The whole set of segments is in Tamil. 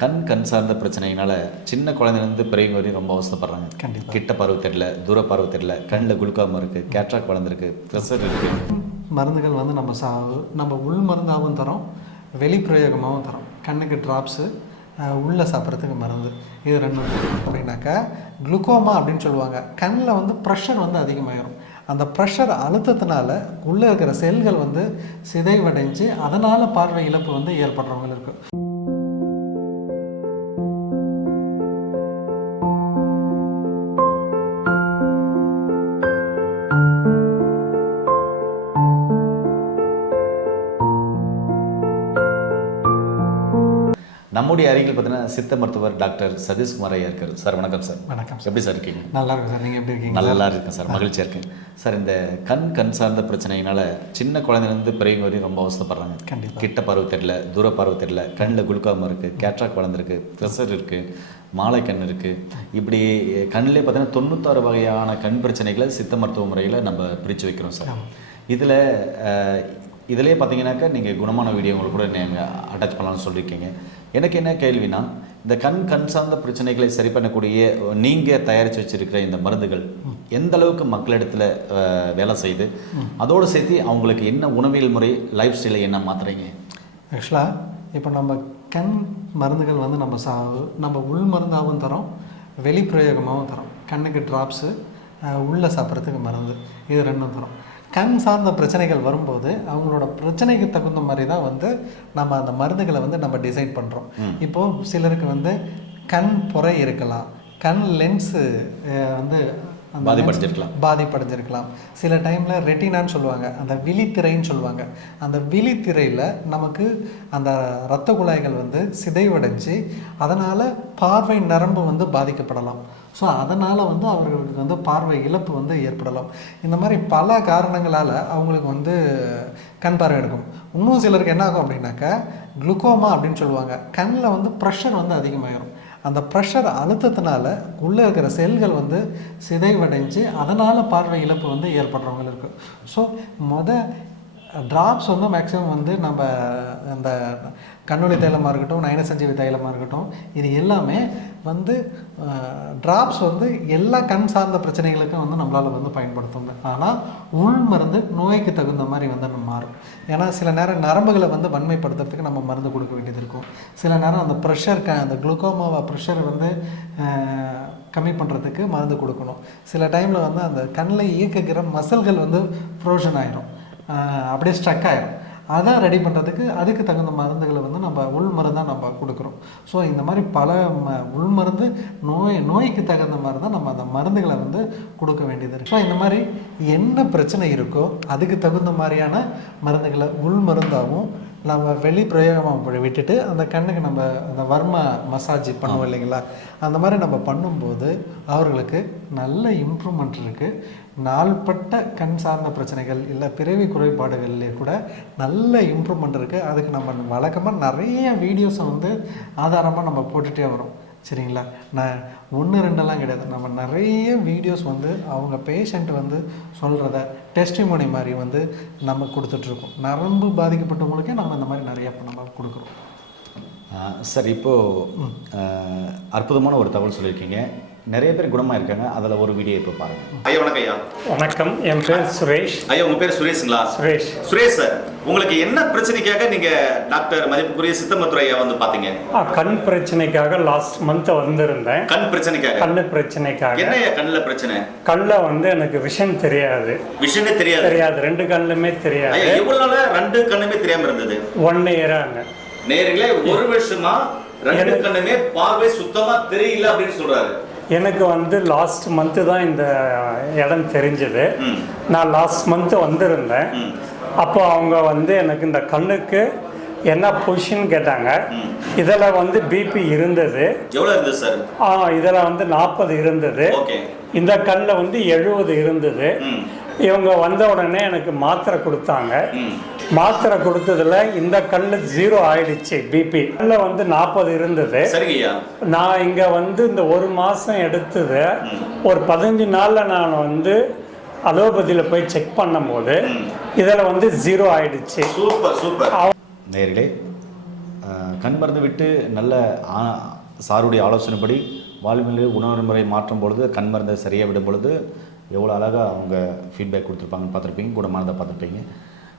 கண் சார்ந்த பிரச்சனையினால சின்ன குழந்தைலேருந்து பெரியவங்க வரையும் ரொம்ப அவசரப்படுறாங்க. கண்டிப்பாக கிட்ட பார்வை தெரியல, தூர பார்வை தெரியல, கண்ணில் குளுக்கோமா இருக்குது, கேட்ராக் வளர்ந்துருக்கு, ப்ரெஷர் இருக்குது. மருந்துகள் வந்து நம்ம உள் மருந்தாகவும் தரோம், வெளிப்பிரயோகமாகவும் தரோம். கண்ணுக்கு ட்ராப்ஸு, உள்ளே சாப்பிட்றதுக்கு மருந்து, இது ரெண்டும் அப்படின்னாக்கா குளுக்கோமா அப்படின்னு சொல்லுவாங்க. கண்ணில் வந்து ப்ரெஷர் வந்து அதிகமாகிடும். அந்த ப்ரெஷர் அழுத்தத்தினால உள்ளே இருக்கிற செல்கள் வந்து சிதைவடைஞ்சு அதனால் பார்வை இழப்பு வந்து ஏற்படுறவங்க இருக்குது. நம்முடைய அருகில் பார்த்தீங்கன்னா சித்த மருத்துவர் டாக்டர் சதீஷ்குமார் ஐயா இருக்கார். சார் வணக்கம் சார். வணக்கம். எப்படி சார் இருக்கீங்க? நல்லா இருக்கும் சார். நீங்கள் எப்படி இருக்கீங்க? நல்லா இருக்கேன் சார், மகிழ்ச்சியாக இருக்கேன் சார். இந்த கண் சார்ந்த பிரச்சனையினால சின்ன குழந்தைலேருந்து பெரியவங்க வரையும் ரொம்ப அவசரப்படுறாங்க. கண்டிப்பாக கிட்ட பார்வை தெரியல, தூர பார்வை தெரியல, கண்ணில் குளுக்கோமா இருக்குது, கேட்ராக் வளர்ந்துருக்கு, ப்ரெஷர் இருக்குது, மாலை கண் இருக்குது. இப்படி கண்ணிலே பார்த்தீங்கன்னா 96 வகையான கண் பிரச்சனைகளை சித்த மருத்துவ முறையில் நம்ம பிரித்து வைக்கிறோம் சார். இதிலே பார்த்தீங்கன்னாக்கா நீங்கள் குணமான வீடியோங்களை கூட நீங்கள் அட்டாச் பண்ணலாம்னு சொல்லியிருக்கீங்க. எனக்கு என்ன கேள்வினா, இந்த கண் சார்ந்த பிரச்சனைகளை சரி பண்ணக்கூடிய நீங்கள் தயாரித்து வச்சுருக்கிற இந்த மருந்துகள் எந்த அளவுக்கு மக்களிடத்தில் வேலை செய்யுது, அதோடு சேர்த்து அவங்களுக்கு என்ன உணவியல் முறை, லைஃப் ஸ்டைலை என்ன மாற்றுறீங்க? ஆக்சுவலாக இப்போ நம்ம கண் மருந்துகள் வந்து நம்ம உள் மருந்தாகவும் தரோம், வெளிப்பிரயோகமாகவும் தரோம். கண்ணுக்கு ட்ராப்ஸு, உள்ளே சாப்பிட்றதுக்கு மருந்து, இது ரெண்டும் தரோம். கண் சார்ந்த பிரச்சனைகள் வரும்போது அவங்களோட பிரச்சனைக்கு தகுந்த மாதிரி தான் வந்து நம்ம அந்த மருந்துகளை வந்து நம்ம டிசைட் பண்ணுறோம். இப்போது சிலருக்கு வந்து கண் புரை இருக்கலாம், கண் லென்ஸு வந்து பாதிப்படைஞ்சிருக்கலாம். சில டைமில் ரெட்டினான்னு சொல்லுவாங்க, அந்த விழித்திரைன்னு சொல்லுவாங்க. அந்த விழித்திரையில் நமக்கு அந்த இரத்த குழாய்கள் வந்து சிதைவடைஞ்சு அதனால் பார்வை நரம்பு வந்து பாதிக்கப்படலாம். ஸோ அதனால் வந்து அவர்களுக்கு வந்து பார்வை இழப்பு வந்து ஏற்படலாம். இந்த மாதிரி பல காரணங்களால் அவங்களுக்கு வந்து கண் பார்வை எடுக்கும். இன்னும் சிலருக்கு என்ன ஆகும் அப்படின்னாக்கா குளுக்கோமா அப்படின்னு சொல்லுவாங்க. கண்ணில் வந்து ப்ரெஷர் வந்து அதிகமாகிடும். அந்த ப்ரெஷர் அழுத்தத்தினால உள்ளே இருக்கிற செல்கள் வந்து சிதைவடைஞ்சு அதனால் பார்வை இழப்பு வந்து ஏற்படுறவங்க இருக்குது. ஸோ ட்ராப்ஸ் வந்து மேக்ஸிமம் வந்து நம்ம அந்த கண்ணொளி தைலமாக இருக்கட்டும், நயன சஞ்சீவி தைலமாக இருக்கட்டும், இது எல்லாமே வந்து ட்ராப்ஸ் வந்து எல்லா கண் சார்ந்த பிரச்சனைகளுக்கும் வந்து நம்மளால் வந்து பயன்படுத்துங்க. ஆனால் உள் மருந்து நோய்க்கு தகுந்த மாதிரி வந்து நம்ம மாறும். ஏன்னா சில நேரம் நரம்புகளை வந்து வன்மைப்படுத்துறதுக்கு நம்ம மருந்து கொடுக்க வேண்டியது இருக்கும். சில நேரம் அந்த அந்த குளுக்கோமாவை ப்ரெஷர் வந்து கம்மி பண்ணுறதுக்கு மருந்து கொடுக்கணும். சில டைமில் வந்து அந்த கண்ணில் இயக்குகிற மசில்கள் வந்து ஃப்ரோஷன் ஆகிடும், அப்படியே ஸ்ட்ரக் ஆகிடும். அதான் ரெடி பண்ணுறதுக்கு அதுக்கு தகுந்த மருந்துகளை வந்து நம்ம உள் மருந்தாக நம்ம கொடுக்குறோம். ஸோ இந்த மாதிரி பல உள் மருந்து நோய்க்கு தகுந்த மாதிரி தான் நம்ம அந்த மருந்துகளை வந்து கொடுக்க வேண்டியது இருக்குது. ஸோ இந்த மாதிரி என்ன பிரச்சனை இருக்கோ அதுக்கு தகுந்த மாதிரியான மருந்துகளை உள் மருந்தாகவும் நம்ம வெளி பிரயோகமாக விட்டுட்டு அந்த கண்ணுக்கு நம்ம அந்த வர்ம மசாஜ் பண்ணுவோம் இல்லைங்களா, அந்த மாதிரி நம்ம பண்ணும்போது அவர்களுக்கு நல்ல இம்ப்ரூவ்மெண்ட் இருக்குது. நாள்பட்ட கண் சார்ந்த பிரச்சனைகள் இல்லை பிறவி குறைபாடுகள்லேயே கூட நல்ல இம்ப்ரூவ்மெண்ட் இருக்குது. அதுக்கு நம்ம வழக்கமாக நிறைய வீடியோஸை வந்து ஆதாரமாக நம்ம போட்டுகிட்டே வரோம். சரிங்களா, நான் 1-2 கிடையாது, நம்ம நிறைய வீடியோஸ் வந்து அவங்க பேஷண்ட் வந்து சொல்கிறத டெஸ்டிமோனி மாதிரி வந்து நம்ம கொடுத்துட்ருக்கோம். நரம்பு பாதிக்கப்பட்டவங்களுக்கே நம்ம இந்த மாதிரி நிறைய நம்ம கொடுக்குறோம். சார், இப்போது அற்புதமான ஒரு தகவல் சொல்லியிருக்கீங்க. நிறைய பேர் குணமாக இருக்காங்க. அதில் ஒரு வீடியோ இப்போ பாருங்கள். ஐயா வணக்கம். ஐயா வணக்கம், என் பேர் சுரேஷ். ஐயா உங்கள் பேர் சுரேஷுங்களா? சுரேஷ் சார், உங்களுக்கு என்ன பிரச்சனைக்காக நீங்கள் டாக்டர் மதிப்புக்குரிய சித்த மருத்துவர் ஐயா வந்து பார்த்தீங்க? கண் பிரச்சனைக்காக லாஸ்ட் மந்த் வந்திருந்தேன். கண் பிரச்சனைக்காக? என்ன கண்ணில் பிரச்சனை? கண்ணில் வந்து எனக்கு விஷன் தெரியாது. விஷனே தெரியாது? 2 கண்ணுமே தெரியாது. எவ்வளவு நாளா 2 கண்ணுமே தெரியாம இருந்தது? 1 இயராங்க. நேரிலே 1 வருஷமா 2 கண்ணுமே பார்வை சுத்தமா தெரியல அப்படின்னு சொல்றாரு. எனக்கு வந்து லாஸ்ட் மந்த்து தான் இந்த இடம் தெரிஞ்சது. நான் லாஸ்ட் மந்த்து வந்திருந்தேன். அப்போ அவங்க வந்து எனக்கு இந்த கண்ணுக்கு என்ன பொசிஷன் கேட்டாங்க. இதில் வந்து பிபி இருந்தது. எவ்வளோ இருந்தது சார்? இதில் வந்து 40 இருந்தது. இந்த கண்ணில் வந்து 70 இருந்தது. இவங்க வந்த உடனே எனக்கு மாத்திரை கொடுத்தாங்க. மாத்திரை கொடுத்ததுல இந்த கல்ல 0 ஆயிடுச்சு. பிபி கல்ல வந்து 40 இருந்தது. நான் இங்க வந்து இந்த 1 மாசம் எடுத்தது ஒரு 15 நாள்ல நான் வந்து அலோபதியில் போய் செக் பண்ணும்போது இதில் வந்து 0 ஆயிடுச்சு. Super super. நேரிலே கண் மருந்து விட்டு நல்ல சாருடைய ஆலோசனைப்படி வாழ்வியல் உணவு முறை மாற்றும் பொழுது கண் மருந்தை சரியாக விடும் பொழுது எவ்வளோ அழகாக அவங்க ஃபீட்பேக் கொடுத்துருப்பாங்கன்னு பார்த்துருப்பீங்க, குணமானதை பார்த்துருப்பீங்க.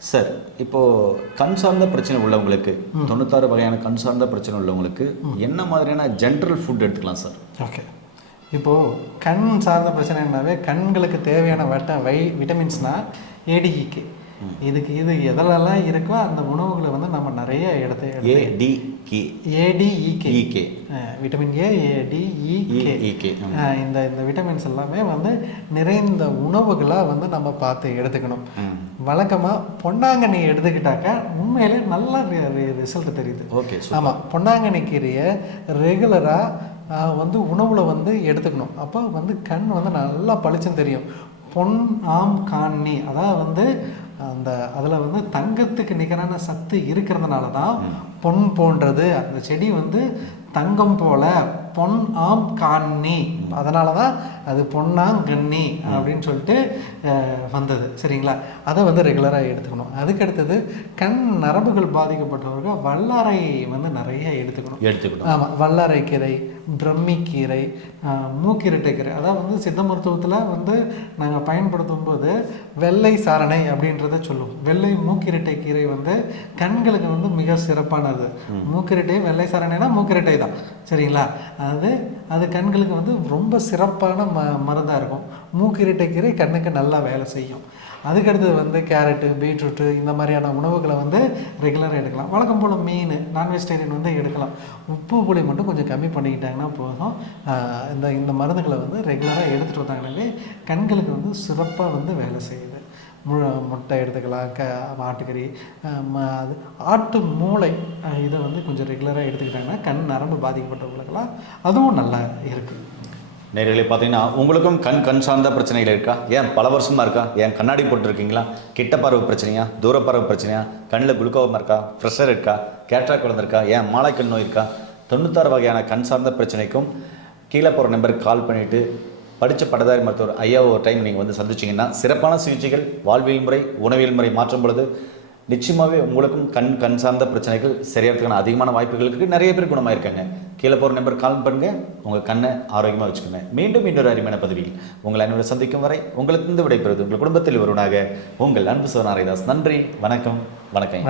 சார், இப்போது கண் சார்ந்த பிரச்சனை உள்ளவங்களுக்கு 96 வகையான கண் சார்ந்த பிரச்சனை உள்ளவங்களுக்கு என்ன மாதிரியான ஜென்ரல் ஃபுட் எடுத்துக்கலாம் சார்? ஓகே, இப்போது கண் சார்ந்த பிரச்சனைனாவே கண்களுக்கு தேவையான விட்டமின்ஸ்னால் ஏடிஇகே. இது எதெல்லாம் இருக்கோ அந்த உணவுகளை வந்து நம்ம நிறைய ஏடிஇகே விட்டமின் ஏடிஇகே இந்த விட்டமின்ஸ் எல்லாமே வந்து நிறைந்த உணவுகளாக வந்து நம்ம பார்த்து எடுத்துக்கணும். வழக்கமாக பொன்னாங்கண்ணி எடுத்துக்கிட்டாக்கா உண்மையிலே நல்ல ரிசல்ட் தெரியுது. ஓகே, ஆமாம், பொன்னாங்கண்ணி கீரையை ரெகுலராக வந்து உணவில் வந்து எடுத்துக்கணும். அப்போ வந்து கண் வந்து நல்லா பளிச்சுன்னு தெரியும். பொன் ஆம் காணி, அதாவது வந்து அதில் வந்து தங்கத்துக்கு நிகரான சத்து இருக்கிறதுனால தான் பொன் போன்றது அந்த செடி வந்து தங்கம் போல பொன் ஆம் காணி, அதனால தான் அது பொன்னாங்கண்ணி அப்படின்னு சொல்லிட்டு வந்தது. சரிங்களா? அதை வந்து ரெகுலராக எடுத்துக்கணும். அதுக்கடுத்தது கண் நரம்புகள் பாதிக்கப்பட்டவர்கள் வல்லாரை வந்து நிறைய எடுத்துக்கணும். ஆமாம், வல்லாரை கீரை, பிரம்மிக்கீரை, மூக்கிரட்டை கீரை, அதாவது வந்து சித்த மருத்துவத்தில் வந்து நாங்கள் பயன்படுத்தும் போது வெள்ளை சாரணை அப்படின்றத சொல்லுவோம். வெள்ளை மூக்கிரட்டை கீரை வந்து கண்களுக்கு வந்து மிக சிறப்பானது. மூக்கிரட்டை வெள்ளை சாரணைனா மூக்கிரட்டை தான். சரிங்களா? அது கண்களுக்கு வந்து ரொம்ப சிறப்பான மருந்தாக இருக்கும். மூக்கிரட்டை கீரை கண்ணுக்கு நல்லா வேலை செய்யும். அதுக்கடுத்தது வந்து கேரட்டு, பீட்ரூட்டு இந்த மாதிரியான உணவுகளை வந்து ரெகுலராக எடுக்கலாம். வழக்கம் போல் மீன், நான்வெஜிடேரியன் வந்து எடுக்கலாம். உப்பு புளி மட்டும் கொஞ்சம் கம்மி பண்ணிக்கிட்டாங்கன்னா போதும். இந்த மருந்துகளை வந்து ரெகுலராக எடுத்துகிட்டு வந்தாங்கன்னாலே கண்களுக்கு வந்து சிறப்பாக வந்து வேலை செய்யுது. முட்டை எடுத்துக்கலாம், ஆட்டுக்கறி, ஆட்டு மூளை, இதை வந்து கொஞ்சம் ரெகுலராக எடுத்துக்கிட்டாங்கன்னா கண் நரம்பு பாதிக்கப்பட்டவங்களுக்கெல்லாம் அதுவும் நல்லா இருக்குது. நேர்களே, பார்த்தீங்கன்னா உங்களுக்கும் கண் சார்ந்த பிரச்சனைகள் இருக்கா? ஏன் பல வருஷமாக இருக்கா? ஏன் கண்ணாடி போட்டுருக்கீங்களா? கிட்ட பார்வை பிரச்சனையா? தூர பார்வை பிரச்சனையா? கண்ணில் குளுக்கோமா இருக்கா? ப்ரெஷர் இருக்கா? கேட்ராக்ட் குழந்திருக்கா? ஏன் மாலைக்கண் நோய் இருக்கா? 96 வகையான கண் சார்ந்த பிரச்சனைக்கும் கீழே போகிற நம்பருக்கு கால் பண்ணிவிட்டு படித்த பட்டதாரி மருத்துவர் ஐயா ஒரு டைம் நீங்கள் வந்து சந்திச்சிங்கன்னா சிறப்பான சிகிச்சைகள், வாழ்வியல் முறை, உணவியல் முறை மாற்றும் பொழுது நிச்சயமாகவே உங்களுக்கும் கண் சார்ந்த பிரச்சனைகள் சரியாகிறதுக்கான அதிகமான வாய்ப்புகள் இருக்குது. நிறைய பேர் குணமாயிருக்காங்க. கீழே போகிற நம்பர் கால் பண்ணுங்கள், உங்கள் கண்ணை ஆரோக்கியமாக வச்சுக்கோங்க. மீண்டும் இன்னொரு அருமையான பதவியில் உங்கள் அனைவரை சந்திக்கும் வரை உங்களுக்கு விடைபெறுவது உங்கள் குடும்பத்தில் ஒருவனாக உங்கள் அன்பு சிவநாராயணதாஸ். நன்றி, வணக்கம். வணக்கம்.